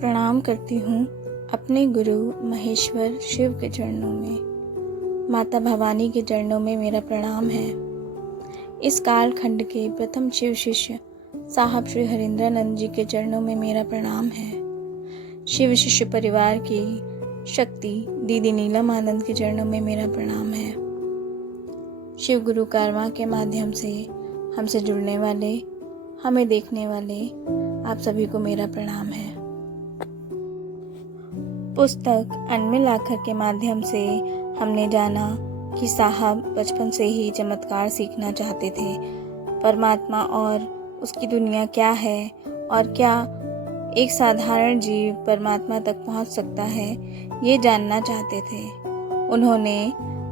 प्रणाम करती हूँ अपने गुरु महेश्वर शिव के चरणों में। माता भवानी के चरणों में मेरा प्रणाम है। इस कालखंड के प्रथम शिव शिष्य साहब श्री हरिंद्रानंद जी के चरणों में मेरा प्रणाम है। शिव शिष्य परिवार की शक्ति दीदी नीलम आनंद के चरणों में मेरा प्रणाम है। शिव गुरु कारवां के माध्यम से हमसे जुड़ने वाले, हमें देखने वाले आप सभी को मेरा प्रणाम है। पुस्तक अनमिल आखर के माध्यम से हमने जाना कि साहब बचपन से ही चमत्कार सीखना चाहते थे। परमात्मा और उसकी दुनिया क्या है और क्या एक साधारण जीव परमात्मा तक पहुंच सकता है, ये जानना चाहते थे। उन्होंने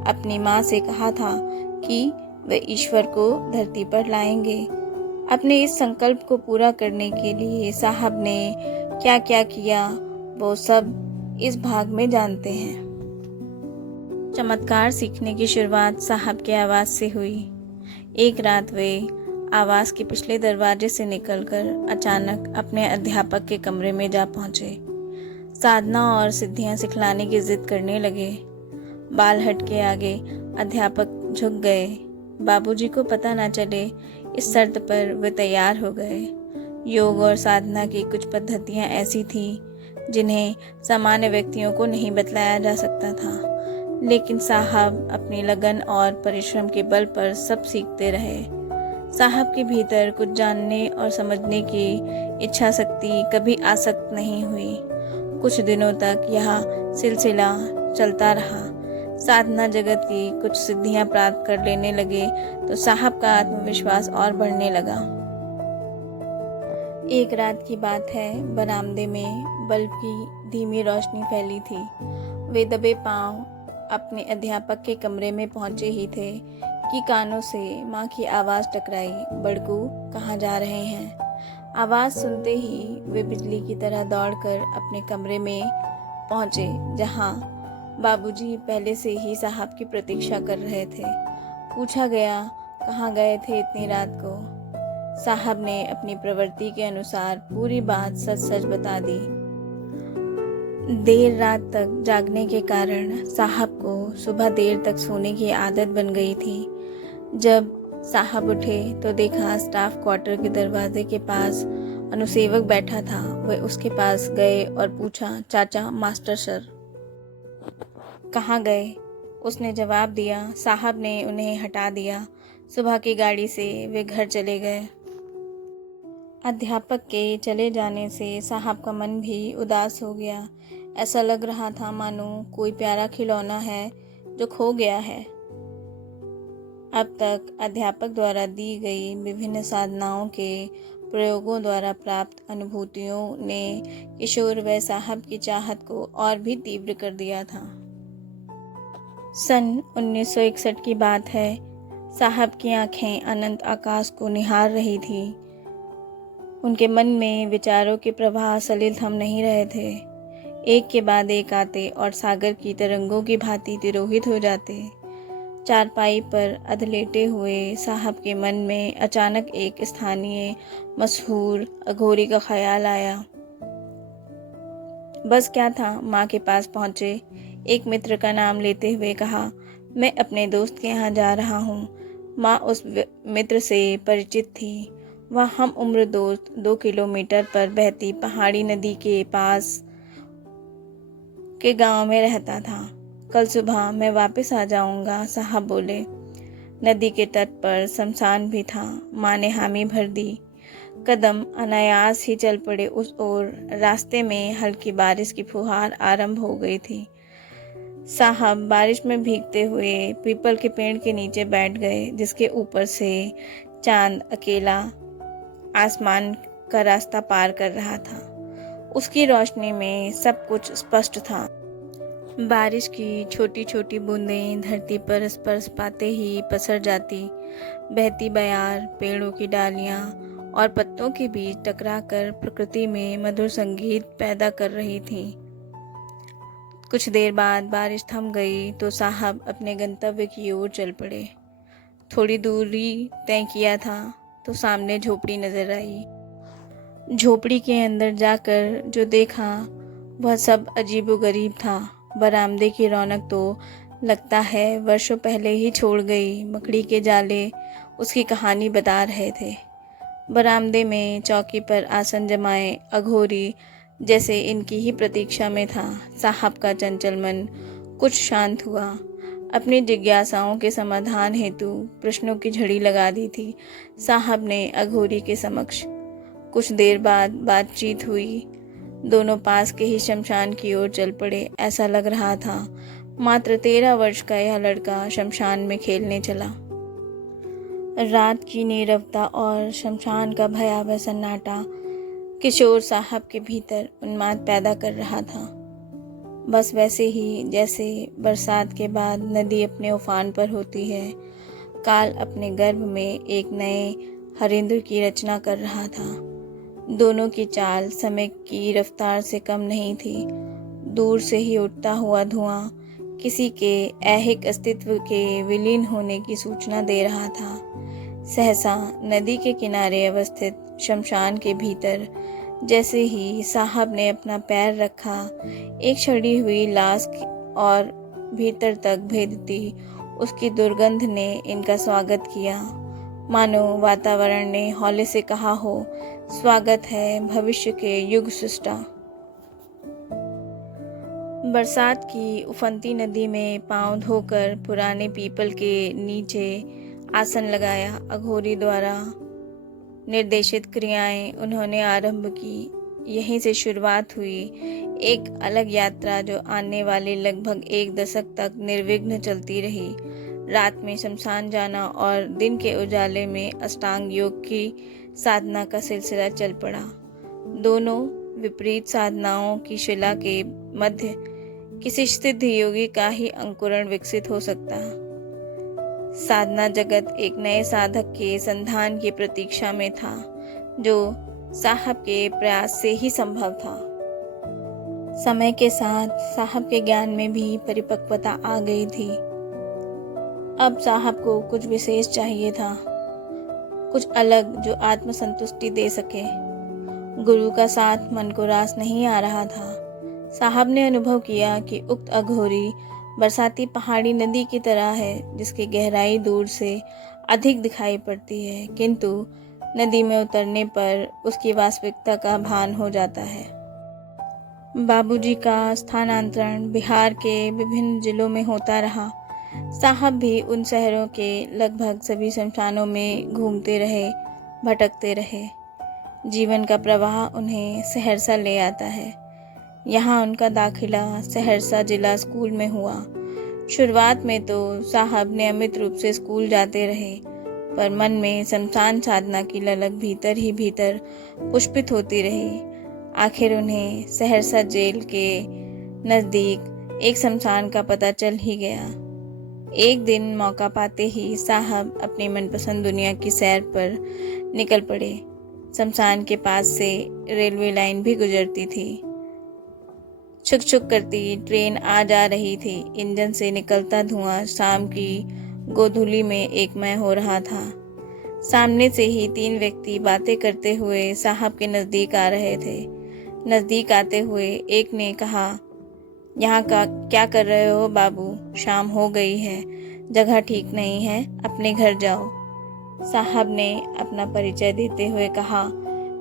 अपनी माँ से कहा था कि वे ईश्वर को धरती पर लाएंगे। अपने इस संकल्प को पूरा करने के लिए साहब ने क्या क्या किया, वो सब इस भाग में जानते हैं। चमत्कार सीखने की शुरुआत साहब के आवास से हुई। एक रात वे आवास के पिछले दरवाजे से निकलकर अचानक अपने अध्यापक के कमरे में जा पहुंचे। साधना और सिद्धियां सिखलाने की जिद करने लगे। बाल हट के आगे अध्यापक झुक गए। बाबूजी को पता ना चले, इस शर्त पर वे तैयार हो गए। योग और साधना की कुछ पद्धतियां ऐसी थीं जिन्हें सामान्य व्यक्तियों को नहीं बतलाया जा सकता था, लेकिन साहब अपनी लगन और परिश्रम के बल पर सब सीखते रहे। साहब के भीतर कुछ जानने और समझने की इच्छा शक्ति कभी आसक्त नहीं हुई। कुछ दिनों तक यह सिलसिला चलता रहा। साधना जगत की कुछ सिद्धियां प्राप्त कर लेने लगे तो साहब का आत्मविश्वास और बढ़ने लगा। एक रात की बात है, बरामदे में बल्ब की धीमी रोशनी फैली थी। वे दबे पांव अपने अध्यापक के कमरे में पहुंचे ही थे कि कानों से माँ की आवाज़ टकराई, बड़कू कहाँ जा रहे हैं। आवाज़ सुनते ही वे बिजली की तरह दौड़कर अपने कमरे में पहुंचे, जहां बाबूजी पहले से ही साहब की प्रतीक्षा कर रहे थे। पूछा गया, कहाँ गए थे इतनी रात को? साहब ने अपनी प्रवृत्ति के अनुसार पूरी बात सच सच बता दी। देर रात तक जागने के कारण साहब को सुबह देर तक सोने की आदत बन गई थी। जब साहब उठे तो देखा स्टाफ क्वार्टर के दरवाजे के पास अनुसेवक बैठा था। वे उसके पास गए और पूछा, चाचा, मास्टर सर कहाँ गए? उसने जवाब दिया। साहब ने उन्हें हटा दिया। सुबह की गाड़ी से वे घर चले गए। अध्यापक के चले जाने से साहब का मन भी उदास हो गया। ऐसा लग रहा था मानो कोई प्यारा खिलौना है जो खो गया है। अब तक अध्यापक द्वारा दी गई विभिन्न साधनाओं के प्रयोगों द्वारा प्राप्त अनुभूतियों ने किशोर व साहब की चाहत को और भी तीव्र कर दिया था। सन 1961 की बात है। साहब की आंखें अनंत आकाश को निहार रही थी। उनके मन में विचारों के प्रवाह सलिल थम नहीं रहे थे। एक के बाद एक आते और सागर की तरंगों की भांति तिरोहित हो जाते। चारपाई पर अधलेटे हुए साहब के मन में अचानक एक स्थानीय मशहूर अघोरी का ख्याल आया। बस क्या था, माँ के पास पहुँचे। एक मित्र का नाम लेते हुए कहा, मैं अपने दोस्त के यहाँ जा रहा हूँ। माँ उस मित्र से परिचित थी। वह हम उम्र दोस्त 2 किलोमीटर पर बहती पहाड़ी नदी के पास के गांव में रहता था। कल सुबह मैं वापस आ जाऊंगा, साहब बोले। नदी के तट पर शमशान भी था। माँ ने हामी भर दी। कदम अनायास ही चल पड़े उस ओर। रास्ते में हल्की बारिश की फुहार आरंभ हो गई थी। साहब बारिश में भीगते हुए पीपल के पेड़ के नीचे बैठ गए, जिसके ऊपर से चांद अकेला आसमान का रास्ता पार कर रहा था। उसकी रोशनी में सब कुछ स्पष्ट था। बारिश की छोटी छोटी बूंदें धरती पर स्पर्श पाते ही पसर जाती। बहती बयार पेड़ों की डालियां और पत्तों के बीच टकराकर प्रकृति में मधुर संगीत पैदा कर रही थी। कुछ देर बाद बारिश थम गई तो साहब अपने गंतव्य की ओर चल पड़े। थोड़ी दूरी तय किया था तो सामने झोपड़ी नजर आई। झोपड़ी के अंदर जाकर जो देखा वह सब अजीबोगरीब था। बरामदे की रौनक तो लगता है वर्षों पहले ही छोड़ गई। मकड़ी के जाले उसकी कहानी बता रहे थे। बरामदे में चौकी पर आसन जमाए अघोरी जैसे इनकी ही प्रतीक्षा में था। साहब का चंचल मन कुछ शांत हुआ। अपनी जिज्ञासाओं के समाधान हेतु प्रश्नों की झड़ी लगा दी थी साहब ने अघोरी के समक्ष। कुछ देर बाद बातचीत हुई। दोनों पास के ही शमशान की ओर चल पड़े। ऐसा लग रहा था मात्र 13 वर्ष का यह लड़का शमशान में खेलने चला। रात की नीरवता और शमशान का भयावह सन्नाटा किशोर साहब के भीतर उन्माद पैदा कर रहा था। बस वैसे ही जैसे बरसात के बाद नदी अपने उफान पर होती है। काल अपने गर्भ में एक नए हरिंद्र की रचना कर रहा था। दोनों की चाल समय की रफ्तार से कम नहीं थी। दूर से ही उठता हुआ धुआं किसी के ऐहिक अस्तित्व के विलीन होने की सूचना दे रहा था। सहसा नदी के किनारे अवस्थित शमशान के भीतर जैसे ही साहब ने अपना पैर रखा, एक सड़ी हुई लाश और भीतर तक भेदती उसकी दुर्गंध ने इनका स्वागत किया। मानो वातावरण ने हौले से कहा हो, स्वागत है भविष्य के युग सृष्टा। बरसात की उफनती नदी में पांव धोकर पुराने पीपल के नीचे आसन लगाया। अघोरी द्वारा निर्देशित क्रियाएं उन्होंने आरंभ की। यहीं से शुरुआत हुई एक अलग यात्रा जो आने वाले लगभग 1 दशक तक निर्विघ्न चलती रही। रात में शमशान जाना और दिन के उजाले में अष्टांग योग की साधना का सिलसिला चल पड़ा। दोनों विपरीत साधनाओं की शिला के मध्य किसी सिद्ध योगी का ही अंकुरण विकसित हो सकता। साधना जगत एक नए साधक के संधान की प्रतीक्षा में था, जो साहब के प्रयास से ही संभव था। समय के साथ साहब के ज्ञान में भी परिपक्वता आ गई थी। अब साहब को कुछ विशेष चाहिए था, कुछ अलग जो आत्मसंतुष्टि दे सके। गुरु का साथ मन को रास नहीं आ रहा था। साहब ने अनुभव किया कि उक्त अघोरी बरसाती पहाड़ी नदी की तरह है, जिसकी गहराई दूर से अधिक दिखाई पड़ती है, किंतु नदी में उतरने पर उसकी वास्तविकता का भान हो जाता है। बाबूजी का स्थानांतरण बिहार के विभिन्न जिलों में होता रहा। साहब भी उन शहरों के लगभग सभी शमशानों में घूमते रहे, भटकते रहे। जीवन का प्रवाह उन्हें सहरसा ले आता है। यहाँ उनका दाखिला सहरसा जिला स्कूल में हुआ। शुरुआत में तो साहब नियमित रूप से स्कूल जाते रहे, पर मन में शमशान साधना की ललक भीतर ही भीतर पुष्पित होती रही। आखिर उन्हें सहरसा जेल के नज़दीक एक शमशान का पता चल ही गया। एक दिन मौका पाते ही साहब अपनी मनपसंद दुनिया की सैर पर निकल पड़े। शमशान के पास से रेलवे लाइन भी गुजरती थी। छुक छुक करती ट्रेन आ जा रही थी। इंजन से निकलता धुआं शाम की गोधूली में एकमय हो रहा था। सामने से ही 3 व्यक्ति बातें करते हुए साहब के नज़दीक आ रहे थे। नज़दीक आते हुए एक ने कहा, यहाँ का क्या कर रहे हो बाबू? शाम हो गई है, जगह ठीक नहीं है, अपने घर जाओ। साहब ने अपना परिचय देते हुए कहा,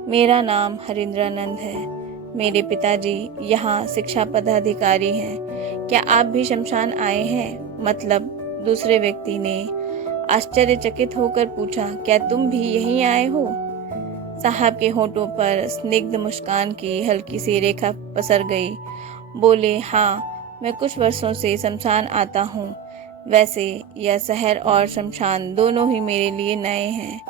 मेरा नाम हरिंद्रानंद है। मेरे पिताजी यहाँ शिक्षा पदाधिकारी हैं। क्या आप भी शमशान आए हैं? मतलब दूसरे व्यक्ति ने आश्चर्यचकित होकर पूछा, क्या तुम भी यहीं आए हो? साहब के होठों पर स्निग्ध मुस्कान की हल्की सी रेखा पसर गई। बोले, हाँ, मैं कुछ वर्षों से शमशान आता हूँ। वैसे यह शहर और शमशान दोनों ही मेरे लिए नए हैं।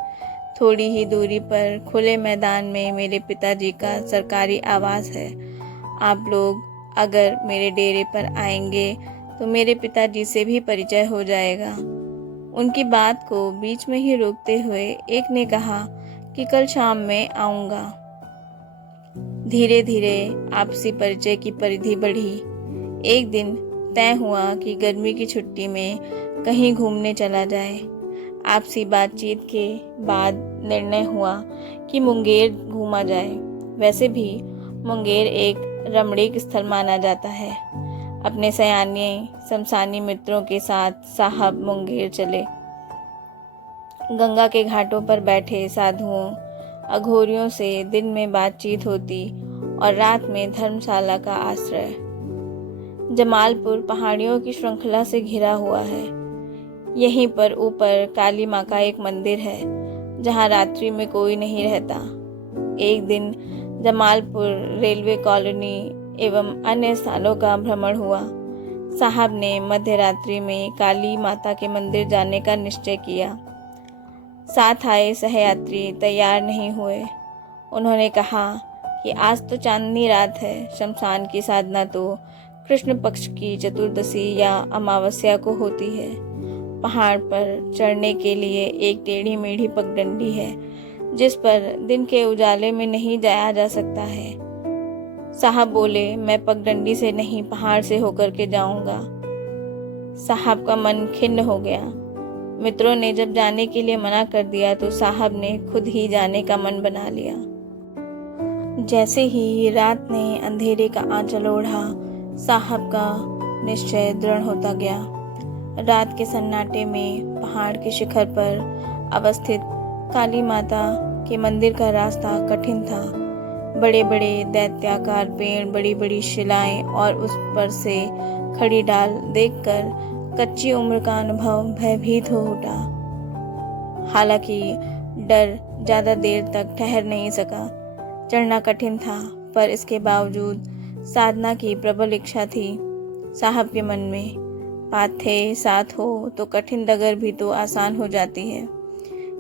थोड़ी ही दूरी पर खुले मैदान में मेरे पिताजी का सरकारी आवास है। आप लोग अगर मेरे डेरे पर आएंगे तो मेरे पिताजी से भी परिचय हो जाएगा। उनकी बात को बीच में ही रोकते हुए एक ने कहा कि कल शाम में आऊँगा। धीरे धीरे आपसी परिचय की परिधि बढ़ी। एक दिन तय हुआ कि गर्मी की छुट्टी में कहीं घूमने चला जाए। आपसी बातचीत के बाद निर्णय हुआ कि मुंगेर घूमा जाए। वैसे भी मुंगेर एक रमणीक स्थल माना जाता है। अपने सयाने शमशानी मित्रों के साथ साहब मुंगेर चले। गंगा के घाटों पर बैठे साधुओं अघोरियों से दिन में बातचीत होती और रात में धर्मशाला का आश्रय। जमालपुर पहाड़ियों की श्रृंखला से घिरा हुआ है। यहीं पर ऊपर काली माँ का एक मंदिर है जहाँ रात्रि में कोई नहीं रहता। एक दिन जमालपुर रेलवे कॉलोनी एवं अन्य स्थानों का भ्रमण हुआ। साहब ने मध्य रात्रि में काली माता के मंदिर जाने का निश्चय किया। साथ आए सहयात्री तैयार नहीं हुए। उन्होंने कहा कि आज तो चांदनी रात है, शमशान की साधना तो कृष्ण पक्ष की चतुर्दशी या अमावस्या को होती है। पहाड़ पर चढ़ने के लिए एक टेढ़ी मेढ़ी पगडंडी है जिस पर दिन के उजाले में नहीं जाया जा सकता है। साहब बोले, मैं पगडंडी से नहीं पहाड़ से होकर के जाऊंगा। साहब का मन खिन्न हो गया। मित्रों ने जब जाने के लिए मना कर दिया तो साहब ने खुद ही जाने का मन बना लिया। जैसे ही रात ने अंधेरे का आंचल ओढ़ा, साहब का निश्चय दृढ़ होता गया। रात के सन्नाटे में पहाड़ के शिखर पर अवस्थित काली माता के मंदिर का रास्ता कठिन था। बड़े बड़े दैत्याकार पेड़, बड़ी बड़ी शिलाएं और उस पर से खड़ी डाल देखकर कच्ची उम्र का अनुभव भयभीत हो उठा। हालांकि डर ज्यादा देर तक ठहर नहीं सका। चढ़ना कठिन था, पर इसके बावजूद साधना की प्रबल इच्छा थी साहब के मन में। पाथे साथ हो तो कठिन डगर भी तो आसान हो जाती है।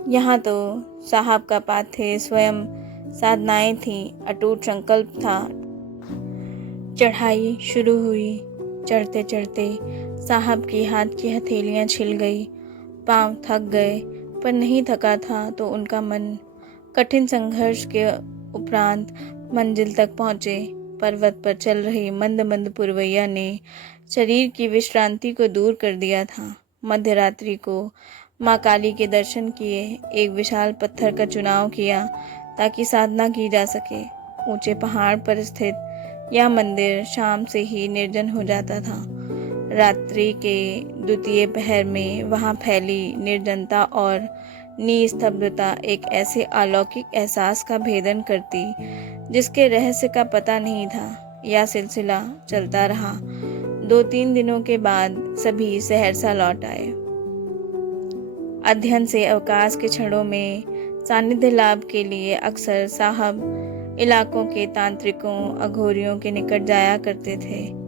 यहाँ तो साहब का पाथे स्वयं साधनाएं थी, अटूट संकल्प था। चढ़ाई शुरू हुई। चढ़ते चढ़ते साहब की हाथ की हथेलियां छिल गई, पांव थक गए, पर नहीं थका था तो उनका मन। कठिन संघर्ष के उपरांत मंजिल तक पहुंचे। पर्वत पर चल रही मंद मंद पुरवैया ने शरीर की विश्रांति को दूर कर दिया था। मध्य रात्रि को माँ काली के दर्शन किए। एक विशाल पत्थर का चुनाव किया ताकि साधना की जा सके। ऊंचे पहाड़ पर स्थित यह मंदिर शाम से ही निर्जन हो जाता था। रात्रि के द्वितीय पहर में वहां फैली निर्जनता और निस्तब्धता एक ऐसे अलौकिक एहसास का भेदन करती जिसके रहस्य का पता नहीं था। यह सिलसिला चलता रहा। 2-3 दिनों के बाद सभी सहरसा लौट आए। अध्ययन से अवकाश के क्षणों में सानिध्य लाभ के लिए अक्सर साहब इलाकों के तांत्रिकों अघोरियों के निकट जाया करते थे।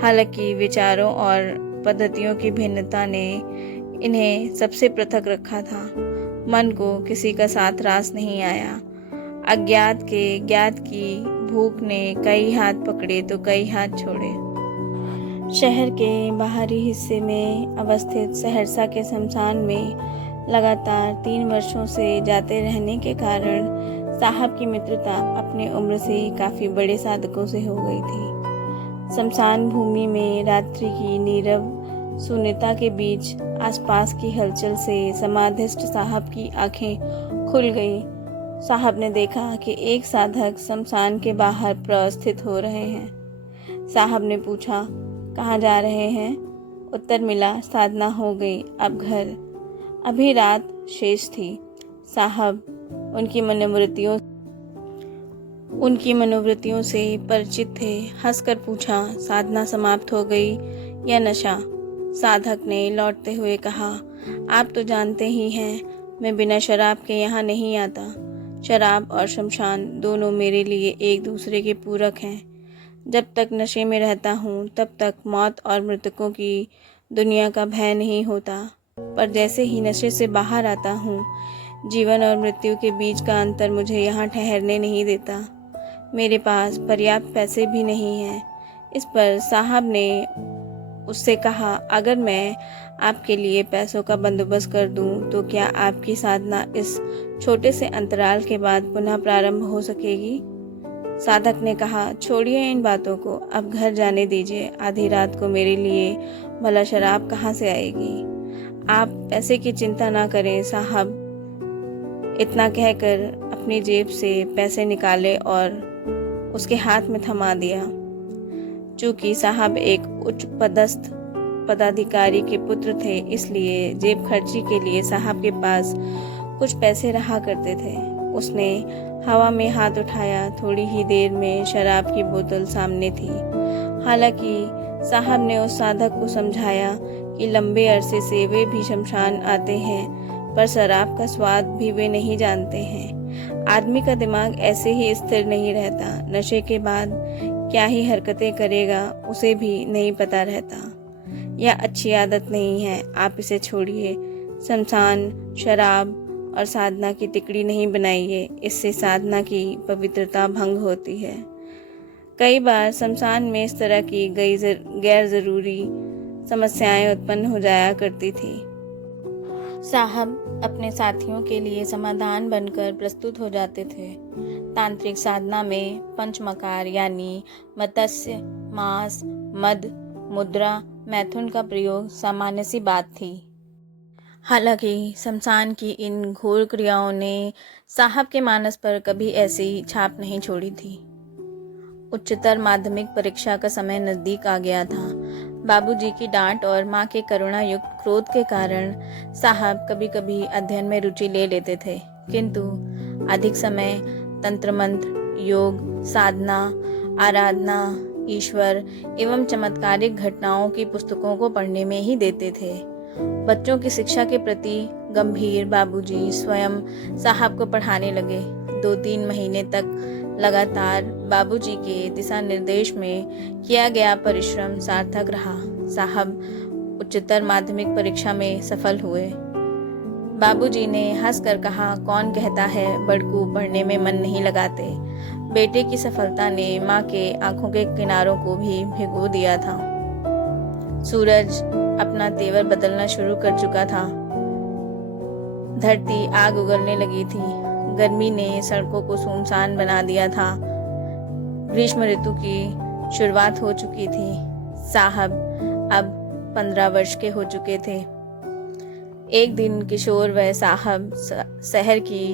हालांकि विचारों और पद्धतियों की भिन्नता ने इन्हें सबसे पृथक रखा था। मन को किसी का साथ रास नहीं आया। अज्ञात के ज्ञात की भूख ने कई हाथ पकड़े तो कई हाथ छोड़े। शहर के बाहरी हिस्से में अवस्थित सहरसा के शमशान में लगातार 3 वर्षों से जाते रहने के कारण साहब की मित्रता अपनी उम्र से काफ़ी बड़े साधकों से हो गई थी। शमशान भूमि में रात्रि की नीरव शून्यता के बीच आसपास की हलचल से समाधिस्थ साहब की आंखें खुल गई। साहब ने देखा कि एक साधक शमशान के बाहर प्रस्थित हो रहे हैं। साहब ने पूछा, कहाँ जा रहे हैं? उत्तर मिला, साधना हो गई, अब घर। अभी रात शेष थी। साहब उनकी मनोवृत्तियों से परिचित थे। हंसकर पूछा, साधना समाप्त हो गई या नशा? साधक ने लौटते हुए कहा, आप तो जानते ही हैं, मैं बिना शराब के यहाँ नहीं आता। शराब और शमशान दोनों मेरे लिए एक दूसरे के पूरक हैं। जब तक नशे में रहता हूँ तब तक मौत और मृतकों की दुनिया का भय नहीं होता, पर जैसे ही नशे से बाहर आता हूँ, जीवन और मृत्यु के बीच का अंतर मुझे यहाँ ठहरने नहीं देता। मेरे पास पर्याप्त पैसे भी नहीं हैं। इस पर साहब ने उससे कहा, अगर मैं आपके लिए पैसों का बंदोबस्त कर दूं तो क्या आपकी साधना इस छोटे से अंतराल के बाद पुनः प्रारंभ हो सकेगी? साधक ने कहा, छोड़िए इन बातों को, अब घर जाने दीजिए। आधी रात को मेरे लिए भला शराब कहाँ से आएगी? आप पैसे की चिंता ना करें साहब। इतना कहकर अपनी जेब से पैसे निकाले और उसके हाथ में थमा दिया। चूँकि साहब एक उच्च पदस्थ पदाधिकारी के पुत्र थे, इसलिए जेब खर्ची के लिए साहब के पास कुछ पैसे रहा करते थे। उसने हवा में हाथ उठाया। थोड़ी ही देर में शराब की बोतल सामने थी। हालांकि साहब ने उस साधक को समझाया कि लंबे अरसे से वे भी शमशान आते हैं, पर शराब का स्वाद भी वे नहीं जानते हैं। आदमी का दिमाग ऐसे ही स्थिर नहीं रहता। नशे के बाद क्या ही हरकतें करेगा उसे भी नहीं पता रहता। यह अच्छी आदत नहीं है, आप इसे छोड़िए। शमशान शराब और साधना की तिकड़ी नहीं बनाइए, इससे साधना की पवित्रता भंग होती है। कई बार शमशान में इस तरह की गैर जरूरी समस्याएं उत्पन्न हो जाया करती थी। साहब अपने साथियों के लिए समाधान बनकर प्रस्तुत हो जाते थे। तांत्रिक साधना में पंचमकार यानी मत्स्य, मांस, मद, मुद्रा, मैथुन का प्रयोग सामान्य सी बात थी। हालांकि शमशान की इन घोर क्रियाओं ने साहब के मानस पर कभी ऐसी छाप नहीं छोड़ी थी। उच्चतर माध्यमिक परीक्षा का समय नजदीक आ गया था। बाबूजी की डांट और माँ के करुणा युक्त क्रोध के कारण साहब कभी कभी अध्ययन में रुचि ले लेते थे, किंतु अधिक समय तंत्र मंत्र, योग, साधना, आराधना, ईश्वर एवं चमत्कारिक घटनाओं की पुस्तकों को पढ़ने में ही देते थे। बच्चों की शिक्षा के प्रति गंभीर बाबूजी स्वयं साहब को पढ़ाने लगे। 2-3 महीने तक लगातार बाबूजी के दिशा निर्देश में किया गया परिश्रम सार्थक रहा। साहब उच्चतर माध्यमिक परीक्षा में सफल हुए। बाबूजी ने हंसकर कहा, कौन कहता है बड़कू पढ़ने में मन नहीं लगाते। बेटे की सफलता ने माँ के आंखों के किनारों को भी भिगो दिया था। सूरज अपना तेवर बदलना शुरू कर चुका था। धरती आग उगलने लगी थी। गर्मी ने सड़कों को सुनसान बना दिया था। ग्रीष्म ऋतु की शुरुआत हो चुकी थी। साहब अब 15 वर्ष के हो चुके थे। एक दिन किशोर व साहब शहर की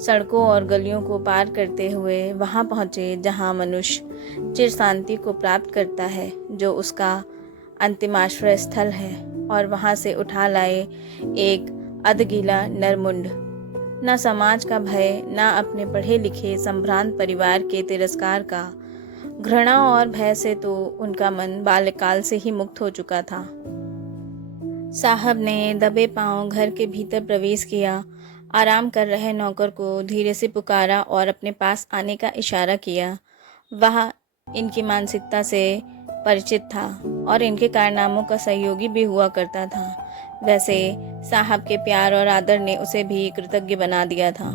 सड़कों और गलियों को पार करते हुए वहां पहुंचे जहां मनुष्य चिर शांति को प्राप्त करता है, जो उसका अंतिम आश्रय स्थल है, और वहां से उठा लाए एक अधगीला नरमुंड। न समाज का भय, न अपने पढ़े लिखे संभ्रांत परिवार के तिरस्कार का। घृणा और भय से तो उनका मन बाल्यकाल से ही मुक्त हो चुका था। साहब ने दबे पांव घर के भीतर प्रवेश किया। आराम कर रहे नौकर को धीरे से पुकारा और अपने पास आने का इशारा किया। वह इनकी मानसिकता से परिचित था और इनके कारनामों का सहयोगी भी हुआ करता था। वैसे साहब के प्यार और आदर ने उसे भी कृतज्ञ बना दिया था।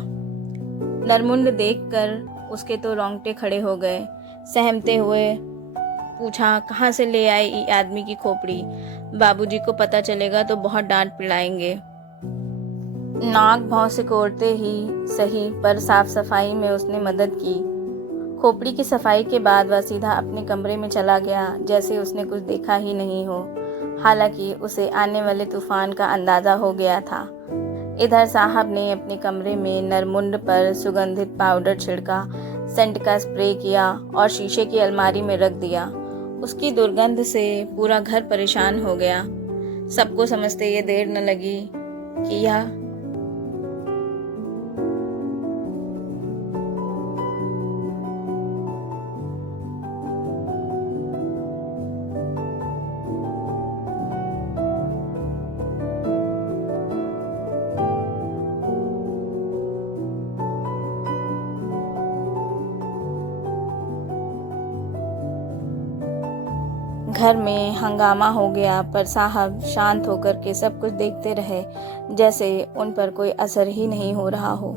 नरमुंड देखकर उसके तो रोंगटे खड़े हो गए। सहमते हुए पूछा, कहाँ से ले आए ये आदमी की खोपड़ी? बाबूजी को पता चलेगा तो बहुत डांट पिलाएंगे। नाक भौं से कोड़ते ही सही, पर साफ सफाई में उसने मदद की। खोपड़ी की सफाई के बाद वह सीधा अपने कमरे में चला गया, जैसे उसने कुछ देखा ही नहीं हो। हालांकि उसे आने वाले तूफान का अंदाजा हो गया था। इधर साहब ने अपने कमरे में नरमुंड पर सुगंधित पाउडर छिड़का, सेंट का स्प्रे किया और शीशे की अलमारी में रख दिया। उसकी दुर्गंध से पूरा घर परेशान हो गया। सबको समझते ये देर न लगी कि यह घर में हंगामा हो गया, पर साहब शांत होकर के सब कुछ देखते रहे, जैसे उन पर कोई असर ही नहीं हो रहा हो।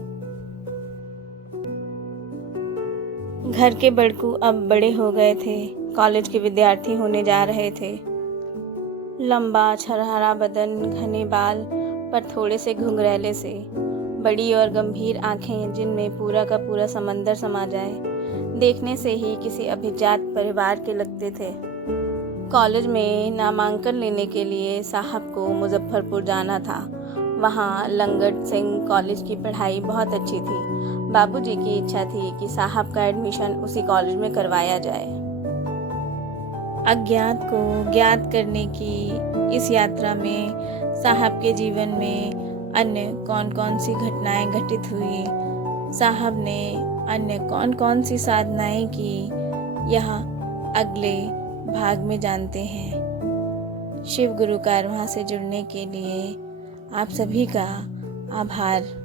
घर के बड़कू अब बड़े हो गए थे, कॉलेज के विद्यार्थी होने जा रहे थे। लंबा छरहरा बदन, घने बाल, पर थोड़े से घुंघरैले से, बड़ी और गंभीर आंखें जिनमें पूरा का पूरा समंदर समा जाए, देखने से ही किसी अभिजात परिवार के लगते थे। कॉलेज में नामांकन लेने के लिए साहब को मुजफ्फरपुर जाना था। वहाँ लंगट सिंह कॉलेज की पढ़ाई बहुत अच्छी थी। बाबूजी की इच्छा थी कि साहब का एडमिशन उसी कॉलेज में करवाया जाए। अज्ञात को ज्ञात करने की इस यात्रा में साहब के जीवन में अन्य कौन कौन सी घटनाएं घटित हुई, साहब ने अन्य कौन कौन सी साधनाएं की, यह अगले भाग में जानते हैं। शिव गुरु कारवां से जुड़ने के लिए आप सभी का आभार।